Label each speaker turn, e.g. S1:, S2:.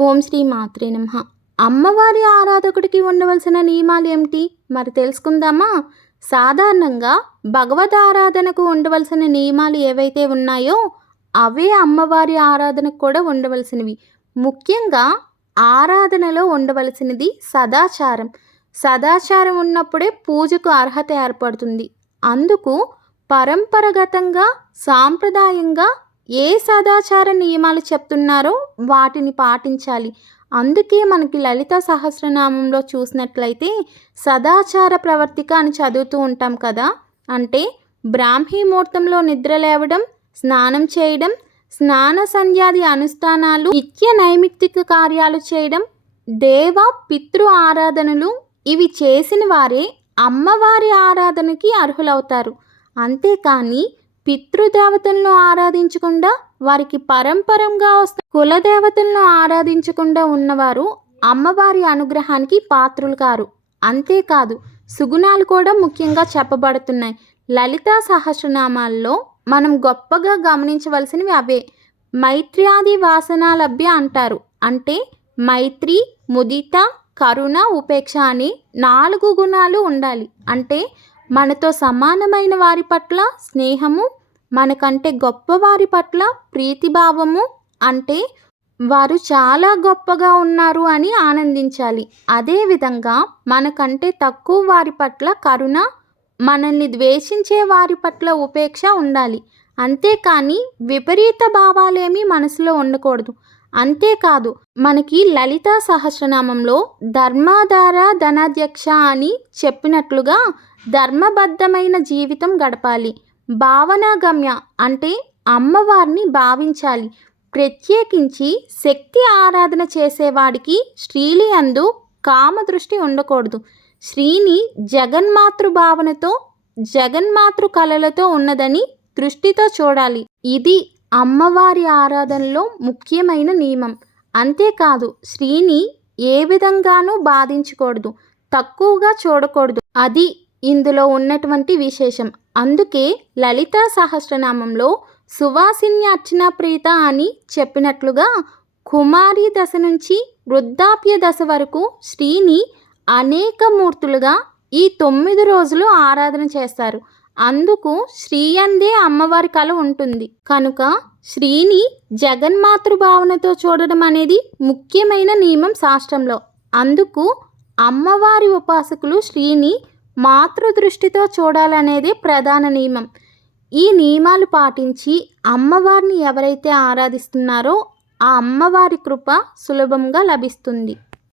S1: ఓం శ్రీ మాత్రే నమ. అమ్మవారి ఆరాధకుడికి ఉండవలసిన నియమాలు ఏమిటి? మరి తెలుసుకుందామా? సాధారణంగా భగవద్ ఆరాధనకు ఉండవలసిన నియమాలు ఏవైతే ఉన్నాయో అవే అమ్మవారి ఆరాధనకు కూడా ఉండవలసినవి. ముఖ్యంగా ఆరాధనలో ఉండవలసినది సదాచారం. సదాచారం ఉన్నప్పుడే పూజకు అర్హత ఏర్పడుతుంది. అందుకు పరంపరగతంగా సాంప్రదాయంగా ఏ సదాచార నియమాలు చెప్తున్నారో వాటిని పాటించాలి. అందుకే మనకి లలిత సహస్రనామంలో చూసినట్లయితే సదాచార ప్రవర్తిక అని చదువుతూ ఉంటాం కదా. అంటే బ్రాహ్మీ ముహూర్తంలో నిద్ర లేవడం స్నానం చేయడం స్నాన సంధ్యాది అనుష్ఠానాలు నిత్య నైమిత్తిక కార్యాలు చేయడం దేవ పితృ ఆరాధనలు ఇవి చేసిన వారే అమ్మవారి ఆరాధనకి అర్హులవుతారు. అంతేకాని పితృదేవతలను ఆరాధించకుండా వారికి పరంపరంగా వస్తున్న కులదేవతలను ఆరాధించకుండా ఉన్నవారు అమ్మవారి అనుగ్రహానికి పాత్రులు కారు. అంతేకాదు సుగుణాలు కూడా ముఖ్యంగా చెప్పబడుతున్నాయి. లలితా సహస్రనామాల్లో మనం గొప్పగా గమనించవలసినవి అవే. మైత్ర్యాది వాసనాలభ్య అంటారు. అంటే మైత్రి ముదిత కరుణ ఉపేక్ష అని నాలుగు గుణాలు ఉండాలి. అంటే మనతో సమానమైన వారి పట్ల స్నేహము మనకంటే గొప్పవారి పట్ల ప్రీతిభావము అంటే వారు చాలా గొప్పగా ఉన్నారు అని ఆనందించాలి. అదేవిధంగా మనకంటే తక్కువ వారి పట్ల కరుణ మనల్ని ద్వేషించే వారి పట్ల ఉపేక్ష ఉండాలి. అంతేకాని విపరీత భావాలేమీ మనసులో ఉండకూడదు. అంతేకాదు మనకి లలిత సహస్రనామంలో ధర్మాధార ధనాధ్యక్ష అని చెప్పినట్లుగా ధర్మబద్ధమైన జీవితం గడపాలి. భావనాగమ్య అంటే అమ్మవారిని భావించాలి. ప్రత్యేకించి శక్తి ఆరాధన చేసేవాడికి శ్రీలి అందు కామదృష్టి ఉండకూడదు. శ్రీని జగన్మాతృ భావనతో జగన్మాతృ కళలతో ఉన్నదని దృష్టితో చూడాలి. ఇది అమ్మవారి ఆరాధనలో ముఖ్యమైన నియమం. అంతేకాదు శ్రీని ఏ విధంగానూ బాధించకూడదు తక్కువగా చూడకూడదు. అది ఇందులో ఉన్నటువంటి విశేషం. అందుకే లలిత సహస్రనామంలో సువాసిన్య అర్చన ప్రీత అని చెప్పినట్లుగా కుమారి దశ నుంచి వృద్ధాప్య దశ వరకు శ్రీని అనేక మూర్తులుగా ఈ తొమ్మిది రోజులు ఆరాధన చేస్తారు. అందుకు శ్రీ అందే అమ్మవారి కళ ఉంటుంది. కనుక శ్రీని జగన్మాతృ భావనతో చూడడం అనేది ముఖ్యమైన నియమం శాస్త్రంలో. అందుకు అమ్మవారి ఉపాసకులు శ్రీని మాతృదృష్టితో చూడాలనేదే ప్రధాన నియమం. ఈ నియమాలు పాటించి అమ్మవారిని ఎవరైతే ఆరాధిస్తున్నారో ఆ అమ్మవారి కృప సులభంగా లభిస్తుంది.